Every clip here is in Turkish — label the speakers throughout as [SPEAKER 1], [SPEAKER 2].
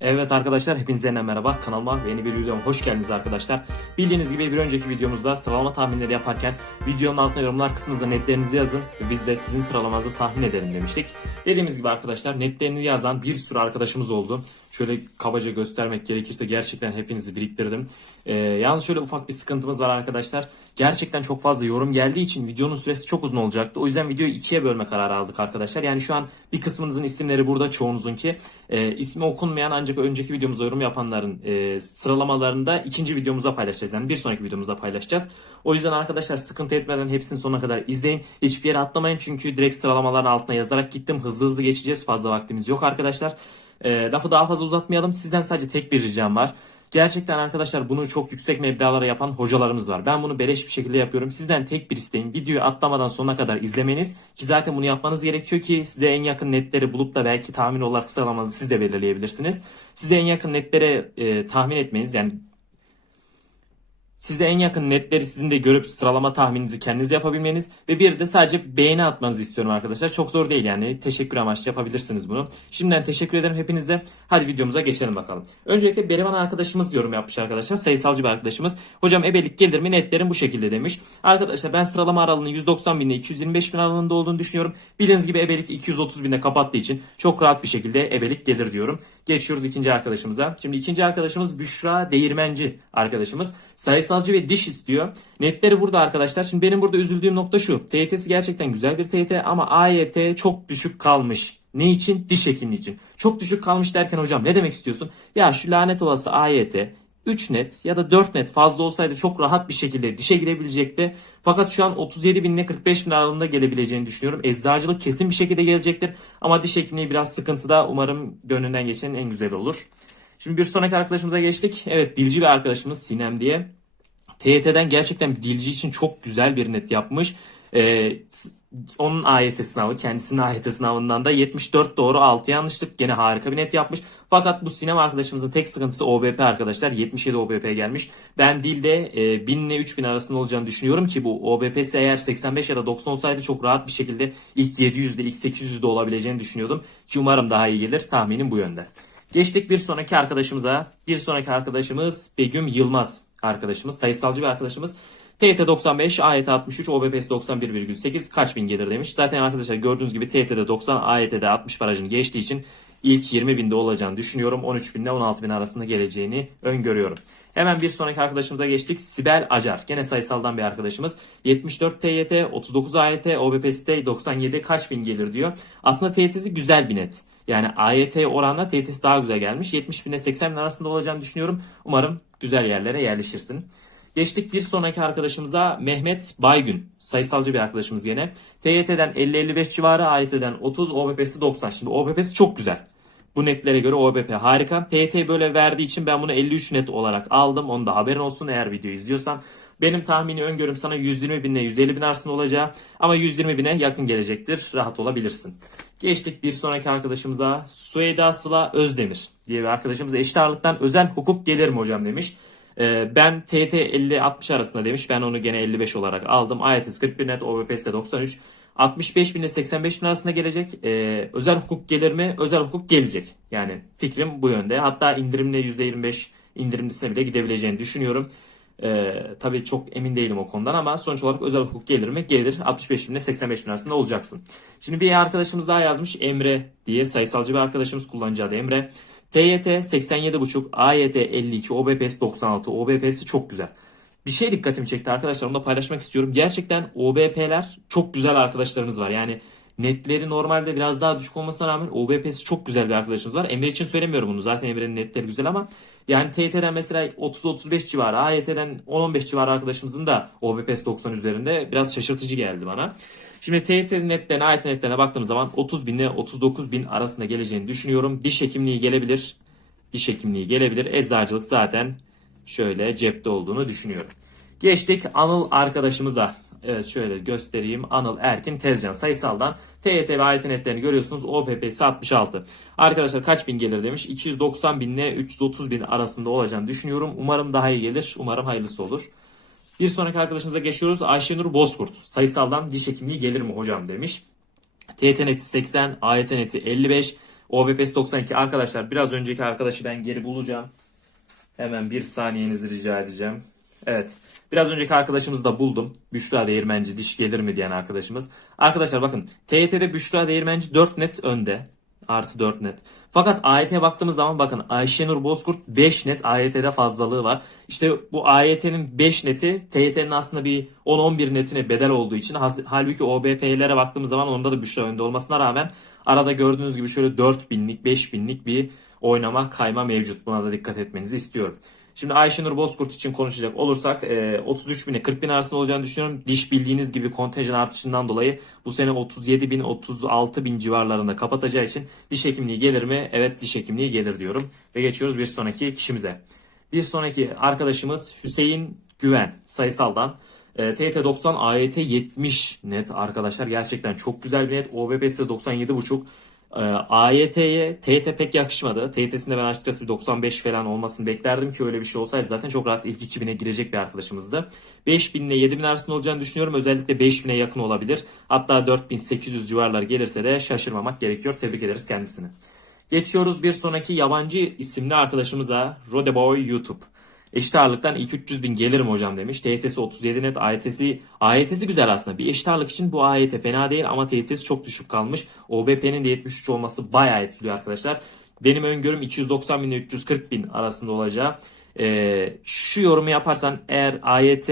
[SPEAKER 1] Evet arkadaşlar hepinize yeniden merhaba kanalıma yeni bir videoma hoş geldiniz arkadaşlar. Bildiğiniz gibi bir önceki videomuzda sıralama tahminleri yaparken videonun altına yorumlar kısmınıza netlerinizi yazın ve biz de sizin sıralamanızı tahmin edelim demiştik. Dediğimiz gibi arkadaşlar netlerini yazan bir sürü arkadaşımız oldu. Şöyle kabaca göstermek gerekirse gerçekten hepinizi biriktirdim. Ee, yalnız şöyle ufak bir sıkıntımız var arkadaşlar. Gerçekten çok fazla yorum geldiği için videonun süresi çok uzun olacaktı. O yüzden videoyu ikiye bölme kararı aldık arkadaşlar. Yani şu an bir kısmınızın isimleri burada çoğunuzunki. E, ismi okunmayan ancak önceki videomuzda yorum yapanların e, sıralamalarını da ikinci videomuzda paylaşacağız. Yani bir sonraki videomuzda paylaşacağız. O yüzden arkadaşlar sıkıntı etmeden hepsini sonuna kadar izleyin. Hiçbir yere atlamayın çünkü direkt sıralamaların altına yazarak gittim. Hızlı hızlı geçeceğiz. Fazla vaktimiz yok arkadaşlar. E, lafı daha fazla uzatmayalım. Sizden sadece tek bir ricam var. Gerçekten arkadaşlar bunu çok yüksek meblağlara yapan hocalarımız var. Ben bunu beleş bir şekilde yapıyorum. Sizden tek bir isteğim videoyu atlamadan sonuna kadar izlemeniz. Ki zaten bunu yapmanız gerekiyor ki size en yakın netleri bulup da belki tahmin olarak sıralamanızı siz de belirleyebilirsiniz. Size en yakın netlere e, tahmin etmeniz yani Size en yakın netleri sizin de görüp sıralama tahmininizi kendiniz yapabilmeniz ve bir de sadece beğeni atmanızı istiyorum arkadaşlar. Çok zor değil yani. Teşekkür amaçlı yapabilirsiniz bunu. Şimdiden teşekkür ederim hepinize. Hadi videomuza geçelim bakalım. Öncelikle Berivan arkadaşımız yorum yapmış arkadaşlar. Sayısalcı bir arkadaşımız. Hocam ebelik gelir mi netlerim bu şekilde demiş. Arkadaşlar ben sıralama aralığının 190 bin ile 225 bin aralığında olduğunu düşünüyorum. Bildiğiniz gibi ebelik 230 binde kapattığı için çok rahat bir şekilde ebelik gelir diyorum. Geçiyoruz ikinci arkadaşımıza. Şimdi ikinci arkadaşımız Büşra Değirmenci arkadaşımız. Sayısalcı ve diş istiyor. Netleri burada arkadaşlar. Şimdi benim burada üzüldüğüm nokta şu. TYT'si gerçekten güzel bir TYT ama AYT çok düşük kalmış. Ne için? Diş hekimliği için. Çok düşük kalmış derken hocam ne demek istiyorsun? Ya şu lanet olası AYT 3 net ya da 4 net fazla olsaydı çok rahat bir şekilde dişe girebilecekti. Fakat şu an 37 bin ile 45 bin aralığında gelebileceğini düşünüyorum. Eczacılık kesin bir şekilde gelecektir. Ama diş hekimliği biraz sıkıntıda. Umarım gönlünden geçenin en güzel olur. Şimdi bir sonraki arkadaşımıza geçtik. Evet dilci bir arkadaşımız Sinem diye. TYT'den gerçekten dilci için çok güzel bir net yapmış. Ee, onun AYT sınavı, kendisinin AYT sınavından da 74 doğru 6 yanlışlık. Gene harika bir net yapmış. Fakat bu sinema arkadaşımızın tek sıkıntısı OBP arkadaşlar. 77 OBP gelmiş. Ben dilde e, 1000 ile 3000 arasında olacağını düşünüyorum ki bu OBP'si eğer 85 ya da 90 olsaydı çok rahat bir şekilde ilk 700'de ilk 800'de olabileceğini düşünüyordum. Ki umarım daha iyi gelir. Tahminim bu yönde. Geçtik bir sonraki arkadaşımıza. Bir sonraki arkadaşımız Begüm Yılmaz arkadaşımız. Sayısalcı bir arkadaşımız. TYT 95, AYT 63, OBP'si 91,8 kaç bin gelir demiş. Zaten arkadaşlar gördüğünüz gibi TYT'de 90, AYT'de 60 barajını geçtiği için ilk 20 binde olacağını düşünüyorum. 13 bin ile 16 bin arasında geleceğini öngörüyorum. Hemen bir sonraki arkadaşımıza geçtik. Sibel Acar. Gene sayısaldan bir arkadaşımız. 74 TYT, 39 AYT, OBP'si de 97 kaç bin gelir diyor. Aslında TYT'si güzel bir net. Yani AYT oranla TYT'si daha güzel gelmiş. 70 bin ile 80 bin arasında olacağını düşünüyorum. Umarım güzel yerlere yerleşirsin. Geçtik bir sonraki arkadaşımıza Mehmet Baygün. Sayısalcı bir arkadaşımız gene. TYT'den 50-55 civarı, AYT'den 30, OBP'si 90. Şimdi OBP'si çok güzel. Bu netlere göre OBP harika. TYT böyle verdiği için ben bunu 53 net olarak aldım. Onu da haberin olsun eğer video izliyorsan. Benim tahmini öngörüm sana 120 bin ile 150 bin arasında olacağı ama 120 bine yakın gelecektir. Rahat olabilirsin. Geçtik bir sonraki arkadaşımıza Sueda Sıla Özdemir diye bir arkadaşımız eşit ağırlıktan özel hukuk gelir mi hocam demiş. Ee, ben TT 50-60 arasında demiş. Ben onu gene 55 olarak aldım. AYT'si 41 net, OBP'si de 93. 65 bin ile 85 bin arasında gelecek. Ee, özel hukuk gelir mi? Özel hukuk gelecek. Yani fikrim bu yönde. Hatta indirimle %25 indirimlisine bile gidebileceğini düşünüyorum. Ee, tabii çok emin değilim o konudan ama sonuç olarak özel hukuk gelir mi? Gelir. 65 bin ile 85 bin arasında olacaksın. Şimdi bir arkadaşımız daha yazmış. Emre diye sayısalcı bir arkadaşımız kullanıcı adı Emre. TYT 87.5, AYT 52, OBP'si 96. OBP'si çok güzel. Bir şey dikkatimi çekti arkadaşlar. Onu da paylaşmak istiyorum. Gerçekten OBP'ler çok güzel arkadaşlarımız var. Yani netleri normalde biraz daha düşük olmasına rağmen OBP'si çok güzel bir arkadaşımız var. Emre için söylemiyorum bunu. Zaten Emre'nin netleri güzel ama yani TYT'den mesela 30-35 civarı, AYT'den 10-15 civarı arkadaşımızın da OBP'si 90 üzerinde biraz şaşırtıcı geldi bana. Şimdi TYT netlerine, AYT netlerine baktığımız zaman 30 bin ile 39 bin arasında geleceğini düşünüyorum. Diş hekimliği gelebilir. Diş hekimliği gelebilir. Eczacılık zaten şöyle cepte olduğunu düşünüyorum. Geçtik Anıl arkadaşımıza. Evet şöyle göstereyim. Anıl Erkin Tezcan sayısaldan TYT ve AYT netlerini görüyorsunuz. OPP'si 66. Arkadaşlar kaç bin gelir demiş. 290 bin ile 330 bin arasında olacağını düşünüyorum. Umarım daha iyi gelir. Umarım hayırlısı olur. Bir sonraki arkadaşımıza geçiyoruz. Ayşenur Bozkurt. Sayısaldan diş hekimliği gelir mi hocam demiş. TYT neti 80, AYT neti 55, OBP'si 92. Arkadaşlar biraz önceki arkadaşı ben geri bulacağım. Hemen bir saniyenizi rica edeceğim. Evet. Biraz önceki arkadaşımızı da buldum. Büşra Değirmenci diş gelir mi diyen arkadaşımız. Arkadaşlar bakın TYT'de Büşra Değirmenci 4 net önde. Artı 4 net. Fakat AYT'ye baktığımız zaman bakın Ayşenur Bozkurt 5 net AYT'de fazlalığı var. İşte bu AYT'nin 5 neti TYT'nin aslında bir 10-11 netine bedel olduğu için halbuki OBP'lere baktığımız zaman onda da Büşra önde olmasına rağmen arada gördüğünüz gibi şöyle 4000'lik 5000'lik bir oynama kayma mevcut. Buna da dikkat etmenizi istiyorum. Şimdi Ayşenur Bozkurt için konuşacak olursak e, 33 bin ile 40 bin arasında olacağını düşünüyorum. Diş bildiğiniz gibi kontenjan artışından dolayı bu sene 37 bin 36 bin civarlarında kapatacağı için diş hekimliği gelir mi? Evet diş hekimliği gelir diyorum. Ve geçiyoruz bir sonraki kişimize. Bir sonraki arkadaşımız Hüseyin Güven sayısaldan. E, TYT 90 AYT 70 net arkadaşlar. Gerçekten çok güzel bir net. OBP'si de 97.5. E, AYT'ye TYT pek yakışmadı. TYT'sinde ben açıkçası bir 95 falan olmasını beklerdim ki öyle bir şey olsaydı zaten çok rahat ilk 2000'e girecek bir arkadaşımızdı. 5000 ile 7000 arasında olacağını düşünüyorum. Özellikle 5000'e yakın olabilir. Hatta 4800 civarlar gelirse de şaşırmamak gerekiyor. Tebrik ederiz kendisini. Geçiyoruz bir sonraki yabancı isimli arkadaşımıza Rodeboy YouTube. Eşit ağırlıktan ilk 300 bin gelir mi hocam demiş. TYT'si 37 net, AYT'si, AYT'si güzel aslında. Bir eşit ağırlık için bu AYT fena değil ama TYT'si çok düşük kalmış. OBP'nin de 73 olması bayağı etkiliyor arkadaşlar. Benim öngörüm 290 bin ile 340 bin arasında olacağı. Ee, şu yorumu yaparsan eğer AYT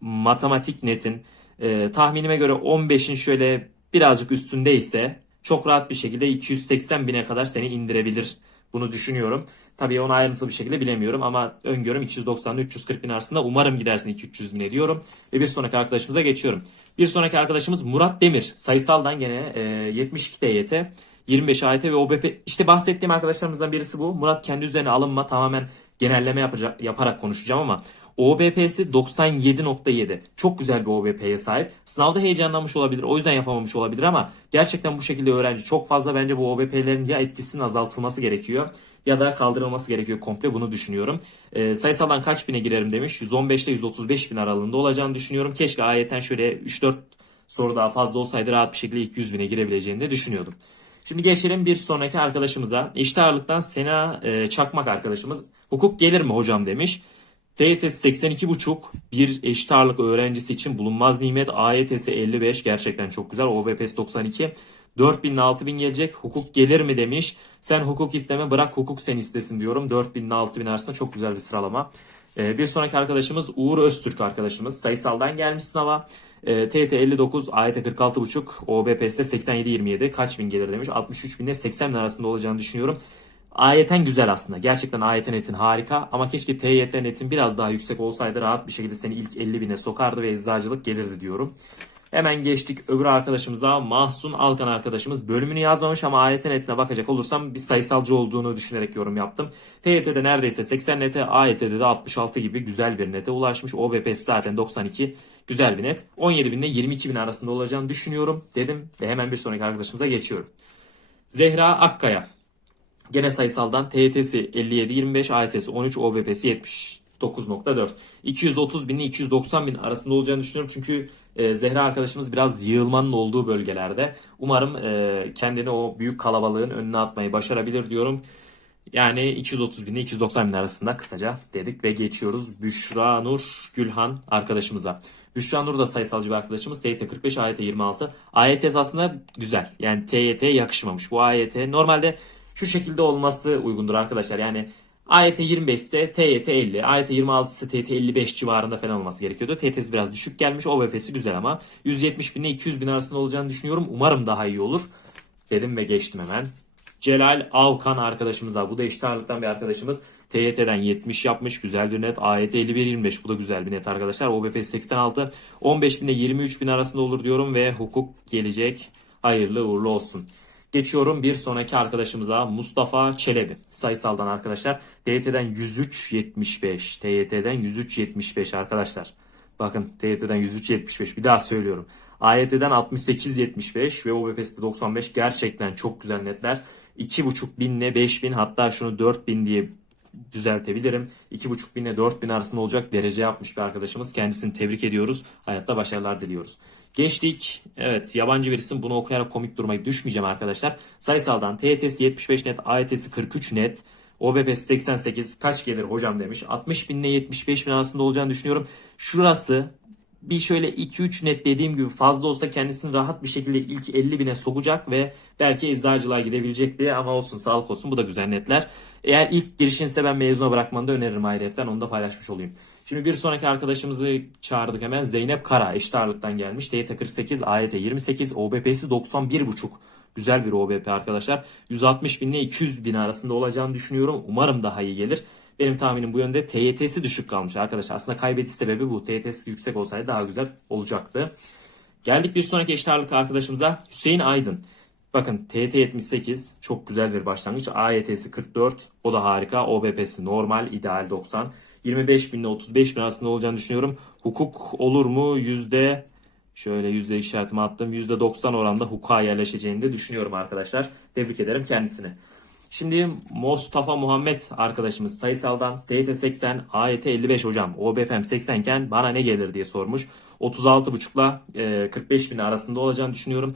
[SPEAKER 1] matematik netin e, tahminime göre 15'in şöyle birazcık üstündeyse çok rahat bir şekilde 280 bine kadar seni indirebilir. Bunu düşünüyorum. Tabii onu ayrıntılı bir şekilde bilemiyorum ama öngörüm 290 ile 340 bin arasında. Umarım gidersin 200 bine diyorum. Ve bir sonraki arkadaşımıza geçiyorum. Bir sonraki arkadaşımız Murat Demir. Sayısaldan gene e, 72 TYT. 25 AYT ve OBP. İşte bahsettiğim arkadaşlarımızdan birisi bu. Murat kendi üzerine alınma tamamen genelleme yapacak, yaparak konuşacağım ama OBP'si 97.7. Çok güzel bir OBP'ye sahip. Sınavda heyecanlanmış olabilir. O yüzden yapamamış olabilir ama gerçekten bu şekilde öğrenci çok fazla bence bu OBP'lerin ya etkisinin azaltılması gerekiyor ya da kaldırılması gerekiyor komple bunu düşünüyorum. Ee, sayısaldan kaç bine girerim demiş. 115 ile 135 bin aralığında olacağını düşünüyorum. Keşke ayetten şöyle 3-4 soru daha fazla olsaydı rahat bir şekilde 200 bine girebileceğini de düşünüyordum. Şimdi geçelim bir sonraki arkadaşımıza. Eşit ağırlıktan Sena e, Çakmak arkadaşımız. Hukuk gelir mi hocam demiş. TYT'si 82.5 bir eşit ağırlık öğrencisi için bulunmaz nimet. AYT'si 55 gerçekten çok güzel. OBP'si 92. 4000 ile 6000 gelecek. Hukuk gelir mi demiş. Sen hukuk isteme bırak hukuk sen istesin diyorum. 4000 ile 6000 arasında çok güzel bir sıralama. Ee, bir sonraki arkadaşımız Uğur Öztürk arkadaşımız. Sayısaldan gelmiş sınava. Ee, TYT 59, AYT 46.5, OBP'si de 87.27. Kaç bin gelir demiş. 63 bin ile 80 bin arasında olacağını düşünüyorum. AYT'n güzel aslında. Gerçekten AYT netin harika ama keşke TYT netin biraz daha yüksek olsaydı rahat bir şekilde seni ilk 50 bine sokardı ve eczacılık gelirdi diyorum. Hemen geçtik öbür arkadaşımıza Mahsun Alkan arkadaşımız. Bölümünü yazmamış ama AYT netine bakacak olursam bir sayısalcı olduğunu düşünerek yorum yaptım. TYT'de neredeyse 80 nete, AYT'de de 66 gibi güzel bir nete ulaşmış. OBP'si zaten 92 güzel bir net. 17 bin ile 22 bin arasında olacağını düşünüyorum dedim ve hemen bir sonraki arkadaşımıza geçiyorum. Zehra Akkaya. Gene sayısaldan TYT'si 57-25, AYT'si 13, OBP'si 79.4. 230 bin ile 290 bin arasında olacağını düşünüyorum. Çünkü e, Zehra arkadaşımız biraz yığılmanın olduğu bölgelerde. Umarım e, kendini o büyük kalabalığın önüne atmayı başarabilir diyorum. Yani 230 bin ile 290 bin arasında kısaca dedik ve geçiyoruz Büşra Nur Gülhan arkadaşımıza. Büşra Nur da sayısalcı bir arkadaşımız. TYT 45, AYT 26. AYT aslında güzel. Yani TYT'ye yakışmamış. Bu AYT normalde şu şekilde olması uygundur arkadaşlar. Yani AYT 25 ise TYT 50, AYT 26 ise TYT 55 civarında falan olması gerekiyordu. TYT'si biraz düşük gelmiş, OBP'si güzel ama 170 bin ile 200 bin arasında olacağını düşünüyorum. Umarım daha iyi olur. Dedim ve geçtim hemen. Celal Avkan arkadaşımıza. Bu da eşit ağırlıktan bir arkadaşımız. TYT'den 70 yapmış. Güzel bir net. AYT 51-25. Bu da güzel bir net arkadaşlar. OBP 86. 15 bin ile 23 bin arasında olur diyorum ve hukuk gelecek. Hayırlı uğurlu olsun. Geçiyorum bir sonraki arkadaşımıza Mustafa Çelebi. Sayısaldan arkadaşlar. TYT'den 103.75. TYT'den 103.75 arkadaşlar. Bakın TYT'den 103.75. Bir daha söylüyorum. AYT'den 68.75 ve OBP'si de 95. Gerçekten çok güzel netler. 2.5 bin ile 5 bin hatta şunu 4 bin diye düzeltebilirim. 2.5 bin ile 4 bin arasında olacak derece yapmış bir arkadaşımız. Kendisini tebrik ediyoruz. Hayatta başarılar diliyoruz. Geçtik. Evet yabancı bir isim. Bunu okuyarak komik durmayı düşmeyeceğim arkadaşlar. Sayısaldan TYT'si 75 net, AYT'si 43 net. OBP'si 88 kaç gelir hocam demiş. 60 bin ile 75 bin arasında olacağını düşünüyorum. Şurası bir şöyle 2-3 net dediğim gibi fazla olsa kendisini rahat bir şekilde ilk 50 bine sokacak ve belki eczacılığa gidebilecekti ama olsun sağlık olsun bu da güzel netler. Eğer ilk girişinse ben mezuna bırakmanı da öneririm ayrıyetten onu da paylaşmış olayım. Şimdi bir sonraki arkadaşımızı çağırdık hemen Zeynep Kara eşit ağırlıktan gelmiş. DYT 48, AYT 28, OBP'si 91,5. Güzel bir OBP arkadaşlar. 160 bin ile 200 bin arasında olacağını düşünüyorum. Umarım daha iyi gelir. Benim tahminim bu yönde. TYT'si düşük kalmış arkadaşlar. Aslında kaybediş sebebi bu. TYT'si yüksek olsaydı daha güzel olacaktı. Geldik bir sonraki eşit arkadaşımıza Hüseyin Aydın. Bakın TYT 78 çok güzel bir başlangıç. AYT'si 44 o da harika. OBP'si normal ideal 90. 25 bin ile 35 bin arasında olacağını düşünüyorum. Hukuk olur mu? Yüzde şöyle yüzde işaretimi attım. Yüzde 90 oranda hukuka yerleşeceğini de düşünüyorum arkadaşlar. Tebrik ederim kendisini. Şimdi Mustafa Muhammed arkadaşımız sayısaldan TYT 80, AYT 55 hocam. OBP'm 80 iken bana ne gelir diye sormuş. 36,5'la e, 45 bin arasında olacağını düşünüyorum.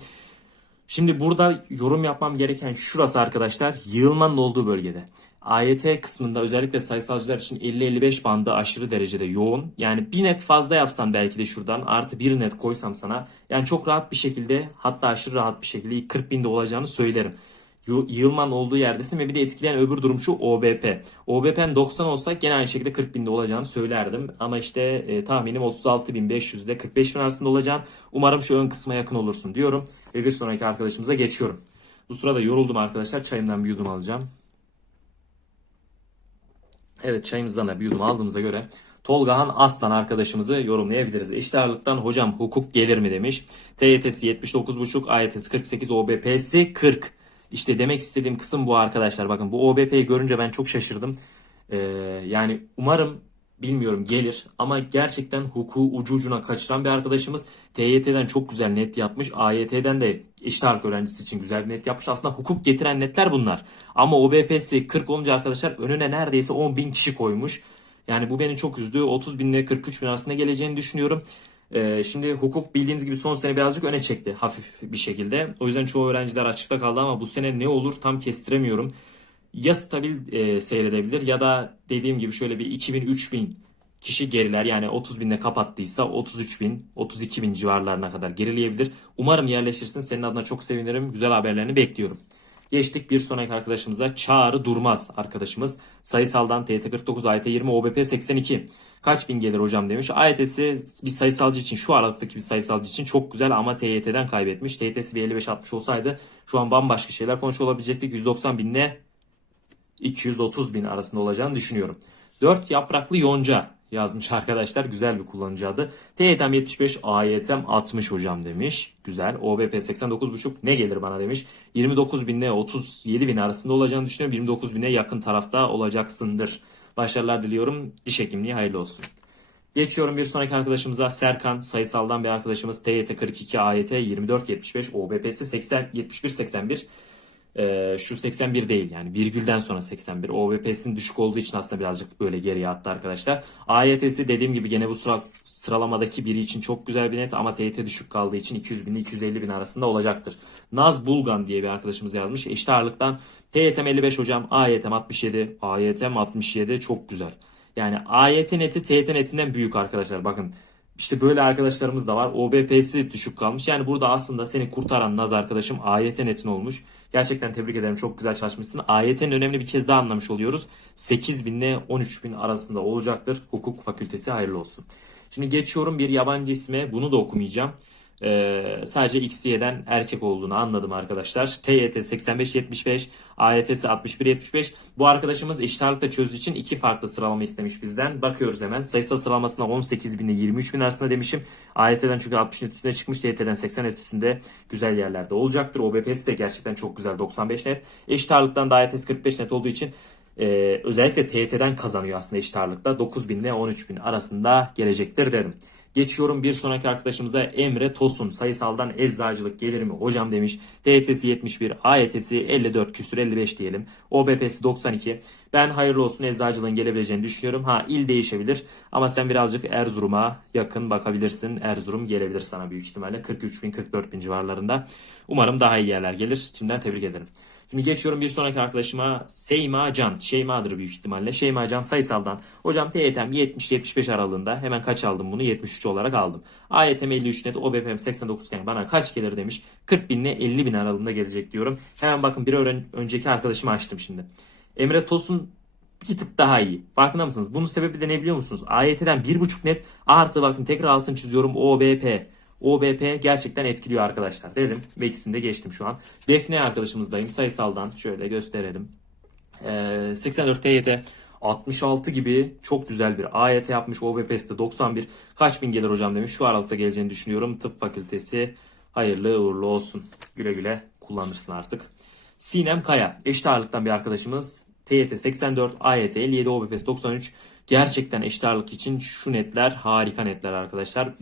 [SPEAKER 1] Şimdi burada yorum yapmam gereken şurası arkadaşlar. Yığılmanın olduğu bölgede. AYT kısmında özellikle sayısalcılar için 50-55 bandı aşırı derecede yoğun. Yani bir net fazla yapsan belki de şuradan artı bir net koysam sana. Yani çok rahat bir şekilde hatta aşırı rahat bir şekilde ilk 40 binde olacağını söylerim. Yu- Yığılman olduğu yerdesin ve bir de etkileyen öbür durum şu OBP. OBP'n 90 olsa gene aynı şekilde 40 binde olacağını söylerdim. Ama işte e, tahminim 36.500 ile 45 bin arasında olacağını. Umarım şu ön kısma yakın olursun diyorum. Ve bir sonraki arkadaşımıza geçiyorum. Bu sırada yoruldum arkadaşlar. Çayımdan bir yudum alacağım. Evet çayımızdan da bir yudum aldığımıza göre Tolgahan Aslan arkadaşımızı yorumlayabiliriz. Eşit ağırlıktan hocam hukuk gelir mi demiş. TYT'si 79.5, AYT'si 48, OBP'si 40. İşte demek istediğim kısım bu arkadaşlar. Bakın bu OBP'yi görünce ben çok şaşırdım. Ee, yani umarım bilmiyorum gelir ama gerçekten hukuku ucu ucuna kaçıran bir arkadaşımız TYT'den çok güzel net yapmış. AYT'den de eşit ağırlık öğrencisi için güzel bir net yapmış. Aslında hukuk getiren netler bunlar. Ama OBP'si 40 olunca arkadaşlar önüne neredeyse 10 bin kişi koymuş. Yani bu beni çok üzdü. 30 bin ile 43 bin arasında geleceğini düşünüyorum. Ee, şimdi hukuk bildiğiniz gibi son sene birazcık öne çekti hafif bir şekilde. O yüzden çoğu öğrenciler açıkta kaldı ama bu sene ne olur tam kestiremiyorum. Ya stabil e, seyredebilir ya da dediğim gibi şöyle bir 2000-3000 kişi geriler. Yani 30 binle kapattıysa 33 bin, 32 bin civarlarına kadar gerileyebilir. Umarım yerleşirsin. Senin adına çok sevinirim. Güzel haberlerini bekliyorum. Geçtik bir sonraki arkadaşımıza. Çağrı Durmaz arkadaşımız. Sayısaldan TYT 49, AYT 20, OBP 82. Kaç bin gelir hocam demiş. AYT'si bir sayısalcı için şu aralıktaki bir sayısalcı için çok güzel ama TYT'den kaybetmiş. TYT'si bir 55-60 olsaydı şu an bambaşka şeyler konuşuyor olabilecektik. 190 binle 230 bin arasında olacağını düşünüyorum. 4 yapraklı yonca yazmış arkadaşlar. Güzel bir kullanıcı adı. TYT'm 75, AYT'm 60 hocam demiş. Güzel. OBP 89,5 ne gelir bana demiş. 29 binle 37 bin arasında olacağını düşünüyorum. 29 bine yakın tarafta olacaksındır. Başarılar diliyorum. Diş hekimliği hayırlı olsun. Geçiyorum bir sonraki arkadaşımıza Serkan sayısaldan bir arkadaşımız TYT 42 AYT 24 75 OBP'si 80 71 81 ee, şu 81 değil yani virgülden sonra 81. OBP'sinin düşük olduğu için aslında birazcık böyle geriye attı arkadaşlar. AYT'si dediğim gibi gene bu sıra, sıralamadaki biri için çok güzel bir net ama TYT düşük kaldığı için 200 bin ile 250 bin arasında olacaktır. Naz Bulgan diye bir arkadaşımız yazmış. Eşit ağırlıktan TYT'm 55 hocam AYT'm 67 AYT'm 67 çok güzel. Yani AYT neti TYT netinden büyük arkadaşlar bakın. İşte böyle arkadaşlarımız da var. OBP'si düşük kalmış. Yani burada aslında seni kurtaran Naz arkadaşım AYT netin olmuş. Gerçekten tebrik ederim. Çok güzel çalışmışsın. AYT'nin önemli bir kez daha anlamış oluyoruz. 8 bin ile 13 bin arasında olacaktır. Hukuk fakültesi hayırlı olsun. Şimdi geçiyorum bir yabancı isme. Bunu da okumayacağım. Ee, sadece XY'den erkek olduğunu anladım arkadaşlar. TYT 85-75, AYT'si 61-75. Bu arkadaşımız eşit ağırlıkta çözdüğü için iki farklı sıralama istemiş bizden. Bakıyoruz hemen. Sayısal sıralamasında 18 bin ile 23 bin arasında demişim. AYT'den çünkü 60 net üstünde çıkmış. TYT'den 80 net üstünde güzel yerlerde olacaktır. OBP'si de gerçekten çok güzel 95 net. Eşit da AYT'si 45 net olduğu için ee, özellikle TYT'den kazanıyor aslında eşit ağırlıkta. 9 bin ile 13 bin arasında gelecektir derim. Geçiyorum bir sonraki arkadaşımıza Emre Tosun. Sayısaldan eczacılık gelir mi hocam demiş. DYT'si 71, AYT'si 54 küsür 55 diyelim. OBP'si 92. Ben hayırlı olsun eczacılığın gelebileceğini düşünüyorum. Ha il değişebilir ama sen birazcık Erzurum'a yakın bakabilirsin. Erzurum gelebilir sana büyük ihtimalle 43 bin 44 bin civarlarında. Umarım daha iyi yerler gelir. Şimdiden tebrik ederim. Şimdi geçiyorum bir sonraki arkadaşıma Seyma Can. Şeyma'dır büyük ihtimalle. Şeyma Can sayısaldan. Hocam TYT'm 70-75 aralığında. Hemen kaç aldım bunu? 73 olarak aldım. AYT'm 53 net. OBP'm 89 iken bana kaç gelir demiş. 40 bin ile 50 bin aralığında gelecek diyorum. Hemen bakın bir önceki arkadaşımı açtım şimdi. Emre Tosun bir tık daha iyi. Farkında mısınız? Bunun sebebi de ne biliyor musunuz? AYT'den 1.5 net artı bakın tekrar altını çiziyorum OBP. OBP gerçekten etkiliyor arkadaşlar dedim ve ikisini geçtim şu an. Defne arkadaşımızdayım sayısaldan şöyle gösterelim. Ee, 84 TYT 66 gibi çok güzel bir AYT yapmış. OBP'si de 91. Kaç bin gelir hocam demiş. Şu aralıkta geleceğini düşünüyorum. Tıp fakültesi hayırlı uğurlu olsun. Güle güle kullanırsın artık. Sinem Kaya eşit ağırlıktan bir arkadaşımız. TYT 84, AYT 57, OBP'si 93. Gerçekten eşit ağırlık için şu netler harika netler arkadaşlar.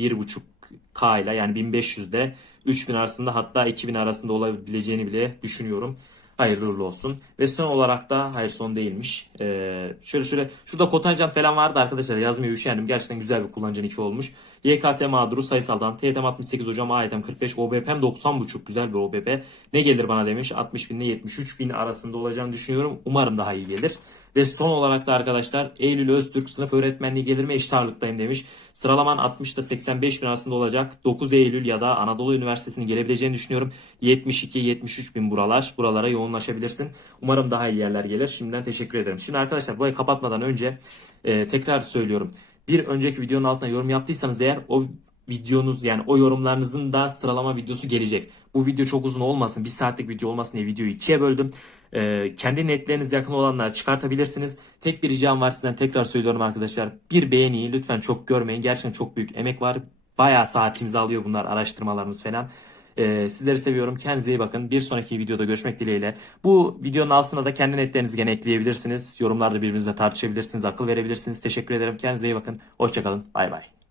[SPEAKER 1] 1.5K ile yani 1500'de 3000 arasında hatta 2000 arasında olabileceğini bile düşünüyorum. Hayırlı uğurlu olsun. Ve son olarak da hayır son değilmiş. Ee, şöyle şöyle şurada kotanjant falan vardı arkadaşlar yazmaya üşendim. Gerçekten güzel bir kullanıcı iki olmuş. YKS mağduru sayısaldan TYTM 68 hocam AYTM 45 OBP'm 90.5 güzel bir OBP. Ne gelir bana demiş 60 bin ile 73 bin arasında olacağını düşünüyorum. Umarım daha iyi gelir. Ve son olarak da arkadaşlar Eylül Öztürk sınıf öğretmenliği gelir mi eşit ağırlıktayım demiş. Sıralaman 60 ile 85 bin arasında olacak. 9 Eylül ya da Anadolu Üniversitesi'nin gelebileceğini düşünüyorum. 72-73 bin buralar. Buralara yoğunlaşabilirsin. Umarım daha iyi yerler gelir. Şimdiden teşekkür ederim. Şimdi arkadaşlar burayı kapatmadan önce e, tekrar söylüyorum. Bir önceki videonun altına yorum yaptıysanız eğer o videonuz yani o yorumlarınızın da sıralama videosu gelecek. Bu video çok uzun olmasın. Bir saatlik video olmasın diye videoyu ikiye böldüm. Ee, kendi netlerinizle yakın olanları çıkartabilirsiniz. Tek bir ricam var sizden tekrar söylüyorum arkadaşlar. Bir beğeniyi lütfen çok görmeyin. Gerçekten çok büyük emek var. Bayağı saatimizi alıyor bunlar araştırmalarımız falan. Ee, sizleri seviyorum. Kendinize iyi bakın. Bir sonraki videoda görüşmek dileğiyle. Bu videonun altına da kendi netlerinizi gene ekleyebilirsiniz. Yorumlarda birbirinizle tartışabilirsiniz. Akıl verebilirsiniz. Teşekkür ederim. Kendinize iyi bakın. Hoşçakalın. Bay bay.